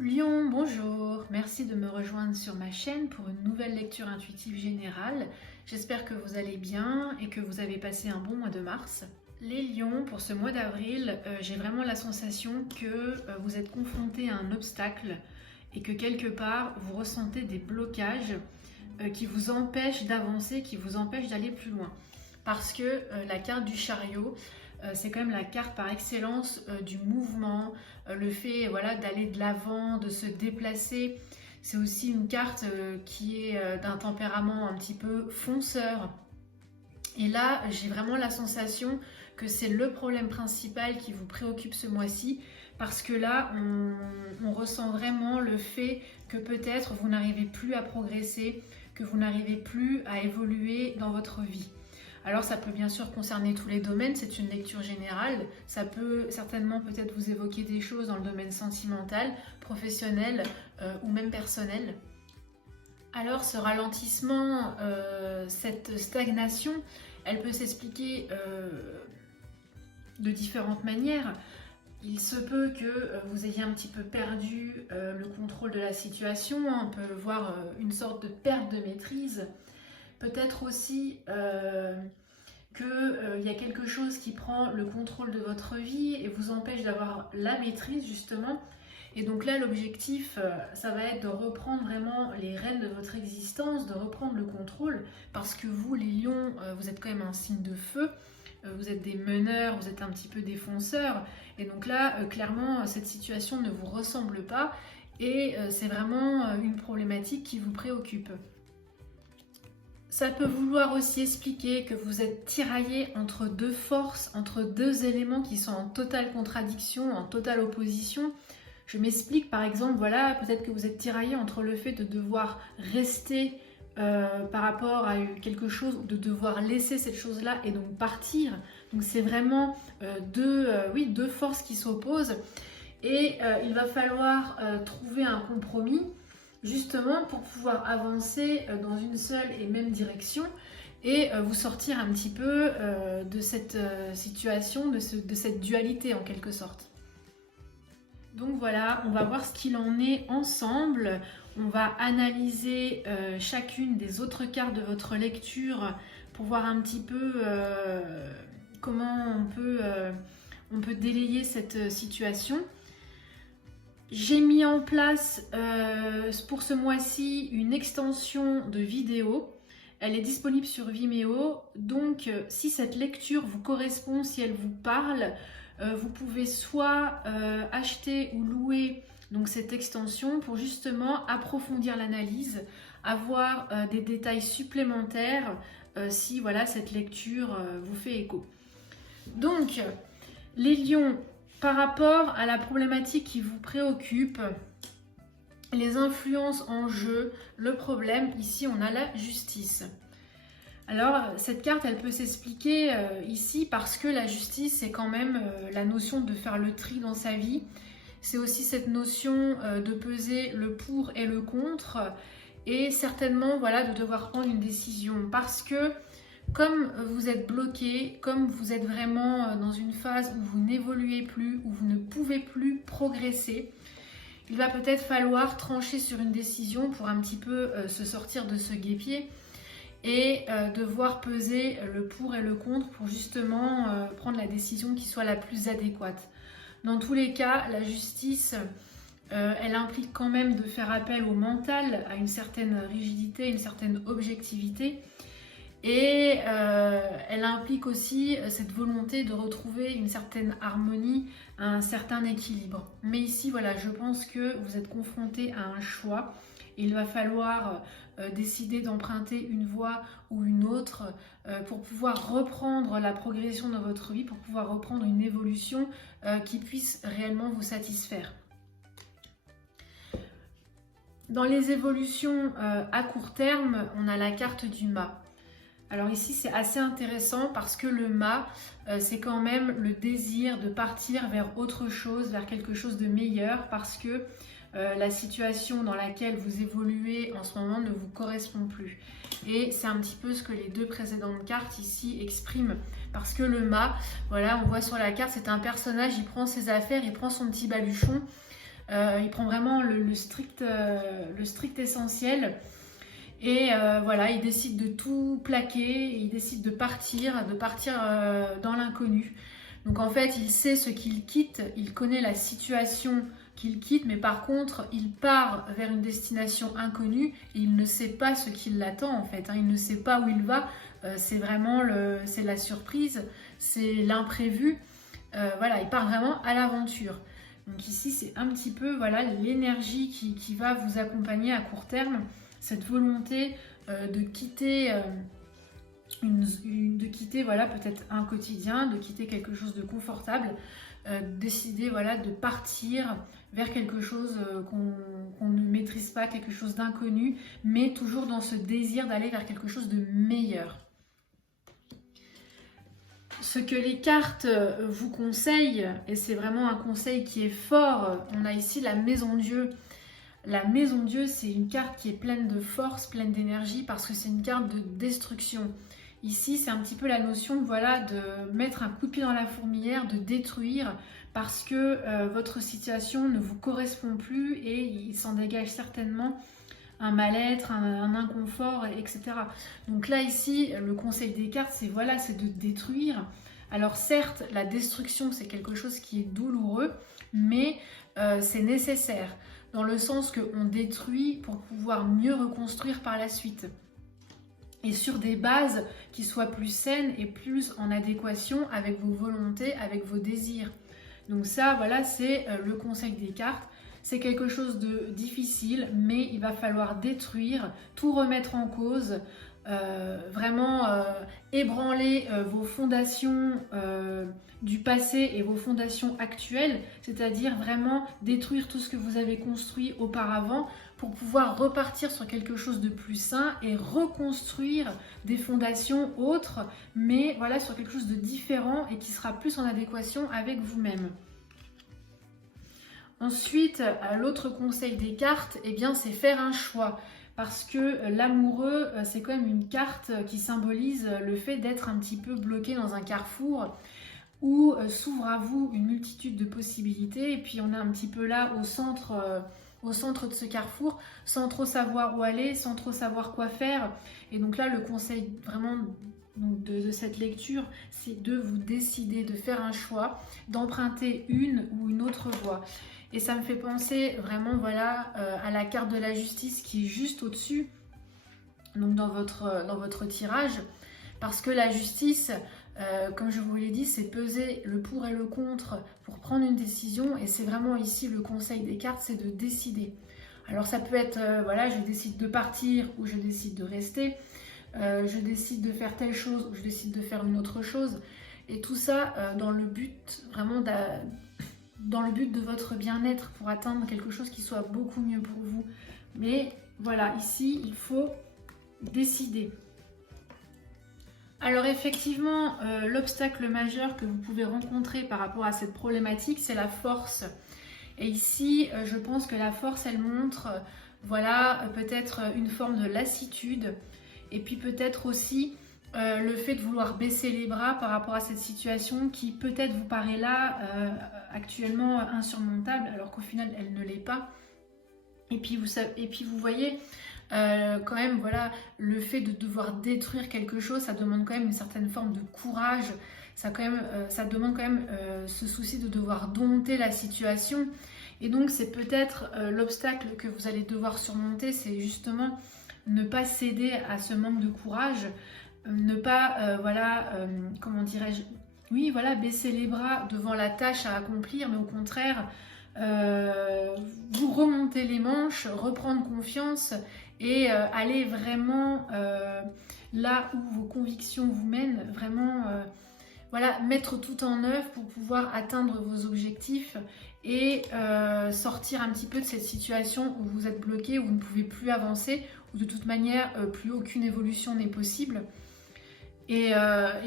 Lion, bonjour, merci de me rejoindre sur ma chaîne pour une nouvelle lecture intuitive générale. J'espère que vous allez bien et que vous avez passé un bon mois de mars. Les lions, pour ce mois d'avril, j'ai vraiment la sensation que vous êtes confrontés à un obstacle et que quelque part vous ressentez des blocages qui vous empêchent d'avancer, qui vous empêchent d'aller plus loin. Parce que la carte du chariot, c'est quand même la carte par excellence du mouvement, le fait voilà, d'aller de l'avant, de se déplacer. C'est aussi une carte qui est d'un tempérament un petit peu fonceur. Et là, j'ai vraiment la sensation que c'est le problème principal qui vous préoccupe ce mois-ci, parce que là, on ressent vraiment le fait que peut-être vous n'arrivez plus à progresser, que vous n'arrivez plus à évoluer dans votre vie. Alors ça peut bien sûr concerner tous les domaines, c'est une lecture générale, ça peut certainement peut-être vous évoquer des choses dans le domaine sentimental, professionnel ou même personnel. Alors ce ralentissement, cette stagnation, elle peut s'expliquer de différentes manières. Il se peut que vous ayez un petit peu perdu le contrôle de la situation, on peut voir une sorte de perte de maîtrise. Peut-être aussi qu'il y a quelque chose qui prend le contrôle de votre vie et vous empêche d'avoir la maîtrise justement. Et donc là, l'objectif, ça va être de reprendre vraiment les rênes de votre existence, de reprendre le contrôle, parce que vous, les lions, vous êtes quand même un signe de feu, vous êtes des meneurs, vous êtes un petit peu des fonceurs. Et donc là, clairement, cette situation ne vous ressemble pas et c'est vraiment une problématique qui vous préoccupe. Ça peut vouloir aussi expliquer que vous êtes tiraillé entre deux forces, entre deux éléments qui sont en totale contradiction, en totale opposition. Je m'explique, par exemple, voilà, peut-être que vous êtes tiraillé entre le fait de devoir rester par rapport à quelque chose, de devoir laisser cette chose-là et donc partir. Donc c'est vraiment deux forces qui s'opposent et il va falloir trouver un compromis justement pour pouvoir avancer dans une seule et même direction et vous sortir un petit peu de cette situation, de cette dualité en quelque sorte. Donc voilà, on va voir ce qu'il en est ensemble. On va analyser chacune des autres cartes de votre lecture pour voir un petit peu comment on peut délayer cette situation. J'ai mis en place pour ce mois-ci une extension de vidéo. Elle est disponible sur Vimeo. Donc, si cette lecture vous correspond, si elle vous parle, vous pouvez soit acheter ou louer donc, cette extension pour justement approfondir l'analyse, avoir des détails supplémentaires si voilà, cette lecture vous fait écho. Donc, les lions, par rapport à la problématique qui vous préoccupe, les influences en jeu, le problème, ici on a la justice. Alors cette carte elle peut s'expliquer ici parce que la justice c'est quand même la notion de faire le tri dans sa vie. C'est aussi cette notion de peser le pour et le contre et certainement voilà, de devoir prendre une décision parce que comme vous êtes bloqué, comme vous êtes vraiment dans une phase où vous n'évoluez plus, où vous ne pouvez plus progresser, il va peut-être falloir trancher sur une décision pour un petit peu se sortir de ce guêpier et devoir peser le pour et le contre pour justement prendre la décision qui soit la plus adéquate. Dans tous les cas, la justice, elle implique quand même de faire appel au mental, à une certaine rigidité, une certaine objectivité. Et elle implique aussi cette volonté de retrouver une certaine harmonie, un certain équilibre. Mais ici, voilà, je pense que vous êtes confronté à un choix. Il va falloir décider d'emprunter une voie ou une autre pour pouvoir reprendre la progression dans votre vie, pour pouvoir reprendre une évolution qui puisse réellement vous satisfaire. Dans les évolutions à court terme, on a la carte du mât. Alors ici, c'est assez intéressant parce que le mât, c'est quand même le désir de partir vers autre chose, vers quelque chose de meilleur parce que la situation dans laquelle vous évoluez en ce moment ne vous correspond plus. Et c'est un petit peu ce que les deux précédentes cartes ici expriment. Parce que le mât, voilà, on voit sur la carte, c'est un personnage, il prend ses affaires, il prend son petit baluchon il prend vraiment le strict essentiel. Et voilà, il décide de tout plaquer, il décide de partir dans l'inconnu. Donc en fait, il sait ce qu'il quitte, il connaît la situation qu'il quitte, mais par contre, il part vers une destination inconnue et il ne sait pas ce qui l'attend en fait, hein. Il ne sait pas où il va, c'est vraiment c'est la surprise, c'est l'imprévu. Voilà, il part vraiment à l'aventure. Donc ici, c'est un petit peu voilà, l'énergie qui va vous accompagner à court terme, cette volonté de quitter... de quitter voilà, peut-être un quotidien, de quitter quelque chose de confortable, décider voilà, de partir vers quelque chose qu'on ne maîtrise pas, quelque chose d'inconnu, mais toujours dans ce désir d'aller vers quelque chose de meilleur. Ce que les cartes vous conseillent, et c'est vraiment un conseil qui est fort, on a ici la Maison Dieu. La Maison Dieu, c'est une carte qui est pleine de force, pleine d'énergie, parce que c'est une carte de destruction. Ici, c'est un petit peu la notion voilà, de mettre un coup de pied dans la fourmilière, de détruire, parce que votre situation ne vous correspond plus et il s'en dégage certainement un mal-être, un inconfort, etc. Donc là, ici, le conseil des cartes, c'est voilà, c'est de détruire. Alors certes, la destruction, c'est quelque chose qui est douloureux, mais c'est nécessaire, dans le sens qu'on détruit pour pouvoir mieux reconstruire par la suite. Et sur des bases qui soient plus saines et plus en adéquation avec vos volontés, avec vos désirs. Donc ça, voilà, c'est le conseil des cartes. C'est quelque chose de difficile, mais il va falloir détruire, tout remettre en cause, vraiment ébranler vos fondations du passé et vos fondations actuelles, c'est-à-dire vraiment détruire tout ce que vous avez construit auparavant pour pouvoir repartir sur quelque chose de plus sain et reconstruire des fondations autres, mais voilà, sur quelque chose de différent et qui sera plus en adéquation avec vous-même. Ensuite, l'autre conseil des cartes, eh bien, c'est faire un choix. Parce que l'amoureux, c'est quand même une carte qui symbolise le fait d'être un petit peu bloqué dans un carrefour où s'ouvre à vous une multitude de possibilités. Et puis on est un petit peu là au centre de ce carrefour, sans trop savoir où aller, sans trop savoir quoi faire. Et donc là, le conseil vraiment de cette lecture, c'est de vous décider, de faire un choix, d'emprunter une ou une autre voie. Et ça me fait penser vraiment voilà, à la carte de la justice qui est juste au-dessus, donc dans votre tirage, parce que la justice, comme je vous l'ai dit, c'est peser le pour et le contre pour prendre une décision, et c'est vraiment ici le conseil des cartes, c'est de décider. Alors ça peut être, voilà, je décide de partir ou je décide de rester, je décide de faire telle chose ou je décide de faire une autre chose, et tout ça dans le but vraiment de votre bien-être, pour atteindre quelque chose qui soit beaucoup mieux pour vous. Mais voilà, ici, il faut décider. Alors effectivement, l'obstacle majeur que vous pouvez rencontrer par rapport à cette problématique, c'est la force. Et ici, je pense que la force, elle montre, voilà, peut-être une forme de lassitude, et puis peut-être aussi le fait de vouloir baisser les bras par rapport à cette situation qui peut-être vous paraît là actuellement insurmontable, alors qu'au final elle ne l'est pas. Et puis vous voyez quand même, voilà, le fait de devoir détruire quelque chose, ça demande quand même une certaine forme de courage. Ça demande quand même ce souci de devoir dompter la situation. Et donc c'est peut-être l'obstacle que vous allez devoir surmonter, c'est justement ne pas céder à ce manque de courage. Ne pas, comment dirais-je, oui, voilà, baisser les bras devant la tâche à accomplir, mais au contraire, vous remonter les manches, reprendre confiance et aller vraiment là où vos convictions vous mènent, vraiment, voilà, mettre tout en œuvre pour pouvoir atteindre vos objectifs et sortir un petit peu de cette situation où vous êtes bloqué, où vous ne pouvez plus avancer, où de toute manière, plus aucune évolution n'est possible. Et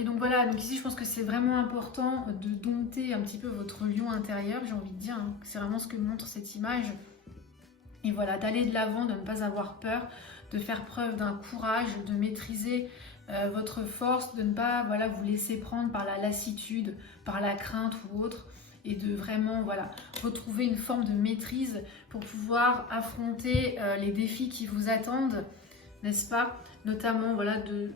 donc voilà, donc ici je pense que c'est vraiment important de dompter un petit peu votre lion intérieur, j'ai envie de dire, hein. C'est vraiment ce que montre cette image. Et voilà, d'aller de l'avant, de ne pas avoir peur, de faire preuve d'un courage, de maîtriser votre force, de ne pas voilà, vous laisser prendre par la lassitude, par la crainte ou autre. et de vraiment voilà, retrouver une forme de maîtrise pour pouvoir affronter les défis qui vous attendent, n'est-ce pas? Notamment voilà, de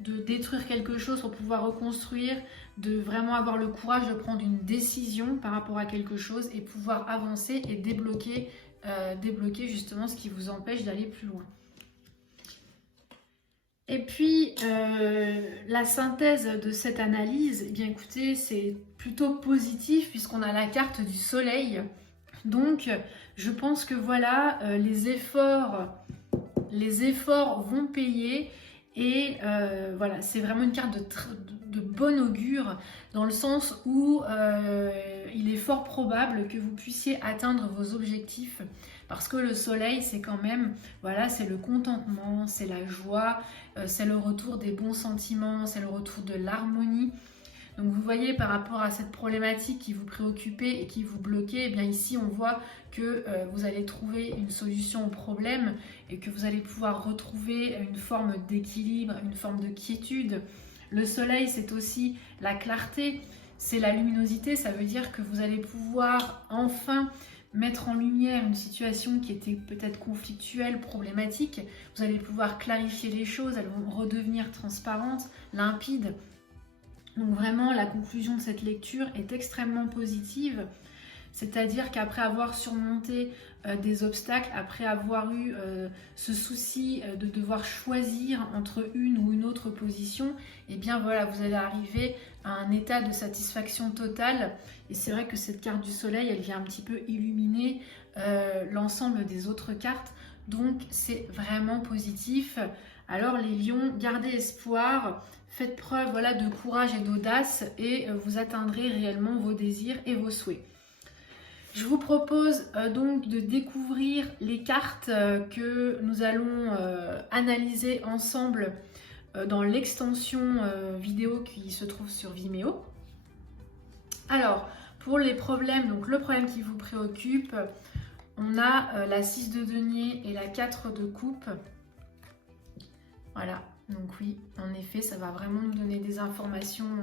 détruire quelque chose pour pouvoir reconstruire, de vraiment avoir le courage de prendre une décision par rapport à quelque chose et pouvoir avancer et débloquer justement ce qui vous empêche d'aller plus loin. Et puis, la synthèse de cette analyse, eh bien écoutez, c'est plutôt positif puisqu'on a la carte du soleil. Donc, je pense que voilà, les efforts vont payer. Et voilà, c'est vraiment une carte de bon augure dans le sens où il est fort probable que vous puissiez atteindre vos objectifs parce que le soleil, c'est quand même, voilà, c'est le contentement, c'est la joie, c'est le retour des bons sentiments, c'est le retour de l'harmonie. Donc vous voyez par rapport à cette problématique qui vous préoccupait et qui vous bloquait, eh bien ici on voit que vous allez trouver une solution au problème et que vous allez pouvoir retrouver une forme d'équilibre, une forme de quiétude. Le soleil, c'est aussi la clarté, c'est la luminosité, ça veut dire que vous allez pouvoir enfin mettre en lumière une situation qui était peut-être conflictuelle, problématique. Vous allez pouvoir clarifier les choses, elles vont redevenir transparentes, limpides. Donc vraiment, la conclusion de cette lecture est extrêmement positive. C'est-à-dire qu'après avoir surmonté des obstacles, après avoir eu ce souci de devoir choisir entre une ou une autre position, et bien voilà, vous allez arriver à un état de satisfaction totale. Et c'est vrai que cette carte du soleil, elle vient un petit peu illuminer l'ensemble des autres cartes. Donc c'est vraiment positif. Alors les lions, gardez espoir, faites preuve voilà, de courage et d'audace et vous atteindrez réellement vos désirs et vos souhaits. Je vous propose donc de découvrir les cartes que nous allons analyser ensemble dans l'extension vidéo qui se trouve sur Vimeo. Alors, pour les problèmes, donc le problème qui vous préoccupe, on a la 6 de denier et la 4 de coupe. Voilà, donc oui, en effet, ça va vraiment nous donner des informations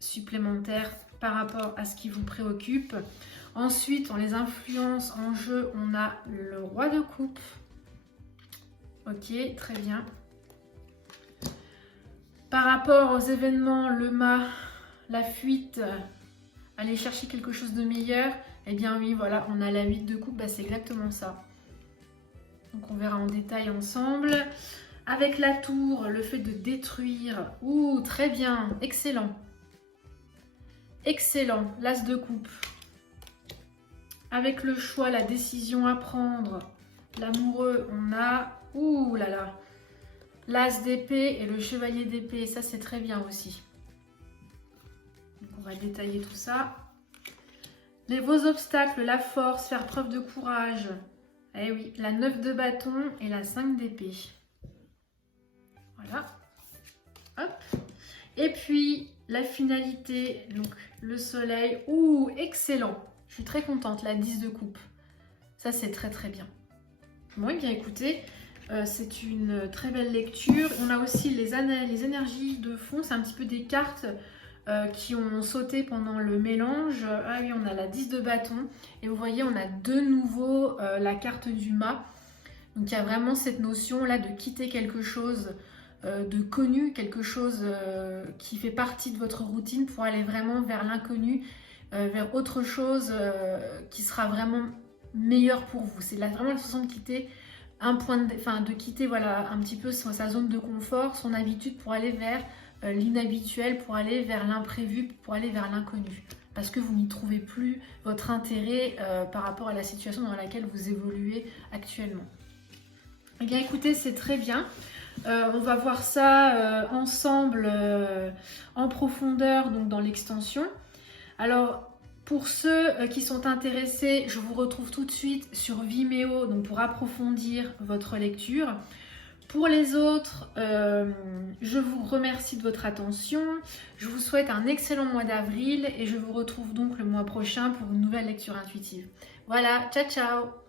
supplémentaires par rapport à ce qui vous préoccupe. Ensuite, on les influence en jeu, on a le roi de coupe. Ok, très bien. Par rapport aux événements, le mât, la fuite, aller chercher quelque chose de meilleur, eh bien oui, voilà, on a la 8 de coupe, bah, c'est exactement ça. Donc on verra en détail ensemble. Avec la tour, le fait de détruire, ouh, très bien, excellent. Excellent, l'as de coupe. Avec le choix, la décision à prendre, l'amoureux, on a, ouh là là, l'as d'épée et le chevalier d'épée, ça c'est très bien aussi. Donc on va détailler tout ça. Vos obstacles, la force, faire preuve de courage. Eh oui, la 9 de bâton et la 5 d'épée. Voilà. Hop. Et puis la finalité, donc le soleil. Ouh, excellent. Je suis très contente, la 10 de coupe. Ça, c'est très très bien. Bon, et bien écoutez, c'est une très belle lecture. On a aussi les énergies de fond. C'est un petit peu des cartes qui ont sauté pendant le mélange. Ah oui, on a la 10 de bâton. Et vous voyez, on a de nouveau la carte du mât. Donc il y a vraiment cette notion là de quitter quelque chose de connu, quelque chose qui fait partie de votre routine pour aller vraiment vers l'inconnu, vers autre chose qui sera vraiment meilleur pour vous. C'est vraiment la façon de quitter de quitter voilà un petit peu sa zone de confort, son habitude pour aller vers l'inhabituel, pour aller vers l'imprévu, pour aller vers l'inconnu. Parce que vous n'y trouvez plus votre intérêt par rapport à la situation dans laquelle vous évoluez actuellement. Eh bien écoutez, c'est très bien. On va voir ça ensemble en profondeur donc dans l'extension. Alors pour ceux qui sont intéressés, je vous retrouve tout de suite sur Vimeo donc pour approfondir votre lecture. Pour les autres, je vous remercie de votre attention. Je vous souhaite un excellent mois d'avril et je vous retrouve donc le mois prochain pour une nouvelle lecture intuitive. Voilà, ciao ciao!